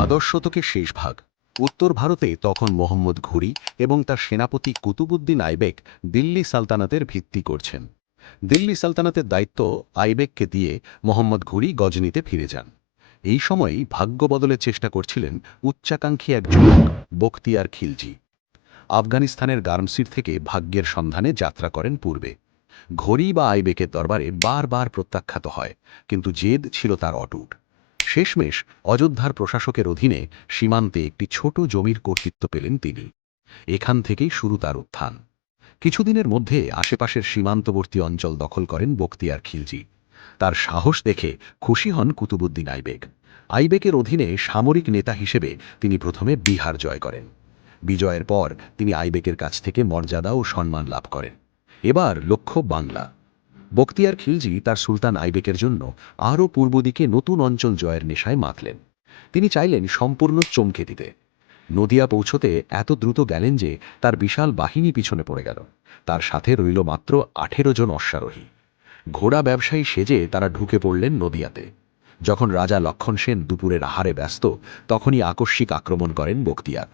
দ্বাদশ শতকের শেষ ভাগ। উত্তর ভারতে তখন মোহাম্মদ ঘুরি এবং তার সেনাপতি কুতুবুদ্দিন আইবেক দিল্লি সালতানাতের ভিত্তি করছেন। দিল্লি সালতানাতের দায়িত্ব আইবেককে দিয়ে মোহাম্মদ ঘুরি গজনিতে ফিরে যান। এই সময়েই ভাগ্য বদলের চেষ্টা করছিলেন উচ্চাকাঙ্ক্ষী এক যুবক বখতিয়ার খিলজি। আফগানিস্তানের গার্মসির থেকে ভাগ্যের সন্ধানে যাত্রা করেন পূর্বে। ঘড়ি বা আইবেকের দরবারে বারবার প্রত্যাখ্যাত হয়, কিন্তু জেদ ছিল তার অটুট। শেষমেশ অযোধ্যার প্রশাসকের অধীনে সীমান্তে একটি ছোট জমির কর্তৃত্ব পেলেন তিনি। এখান থেকেই শুরু তার উত্থান। কিছুদিনের মধ্যে আশেপাশের সীমান্তবর্তী অঞ্চল দখল করেন বখতিয়ার খিলজি। তার সাহস দেখে খুশি হন কুতুবুদ্দিন আইবেক। আইবেকের অধীনে সামরিক নেতা হিসেবে তিনি প্রথমে বিহার জয় করেন। বিজয়ের পর তিনি আইবেকের কাছ থেকে মর্যাদা ও সম্মান লাভ করেন। এবার লক্ষ্য বাংলা। বখতিয়ার খিলজি তার সুলতান আইবেকের জন্য আরও পূর্ব দিকে নতুন অঞ্চল জয়ের নেশায় মাতলেন। তিনি চাইলেন সম্পূর্ণ চমকে দিতে। নদিয়া পৌঁছতে এত দ্রুত গেলেন যে তার বিশাল বাহিনী পিছনে পড়ে গেল। তার সাথে রইল মাত্র 18 জন অশ্বারোহী। ঘোড়া ব্যবসায়ী সেজে তারা ঢুকে পড়লেন নদিয়াতে। যখন রাজা লক্ষণ সেন দুপুরের আহারে ব্যস্ত, তখনই আকস্মিক আক্রমণ করেন বখতিয়ার।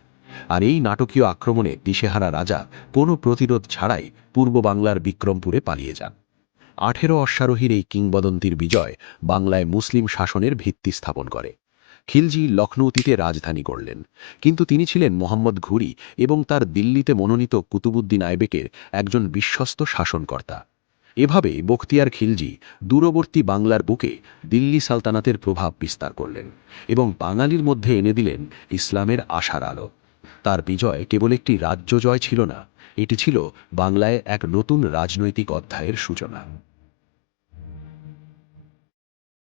আর এই নাটকীয় আক্রমণে দিশেহারা রাজা কোনো প্রতিরোধ ছাড়াই পূর্ব বাংলার বিক্রমপুরে পালিয়ে যান। 18 অশ্বারোহীর এই কিংবদন্তির বিজয় বাংলায় মুসলিম শাসনের ভিত্তি স্থাপন করে। খিলজি লখনৌতিতে রাজধানী করলেন, কিন্তু তিনি ছিলেন মোহাম্মদ ঘুরি এবং তার দিল্লিতে মনোনীত কুতুবুদ্দিন আইবেকের একজন বিশ্বস্ত শাসনকর্তা। এভাবে বখতিয়ার খিলজি দূরবর্তী বাংলার বুকে দিল্লি সালতানাতের প্রভাব বিস্তার করলেন এবং বাঙালির মধ্যে এনে দিলেন ইসলামের আশার আলো। তার বিজয় কেবল একটি রাজ্য জয় ছিল না, এটি ছিল বাংলায় এক নতুন রাজনৈতিক অধ্যায়ের সূচনা।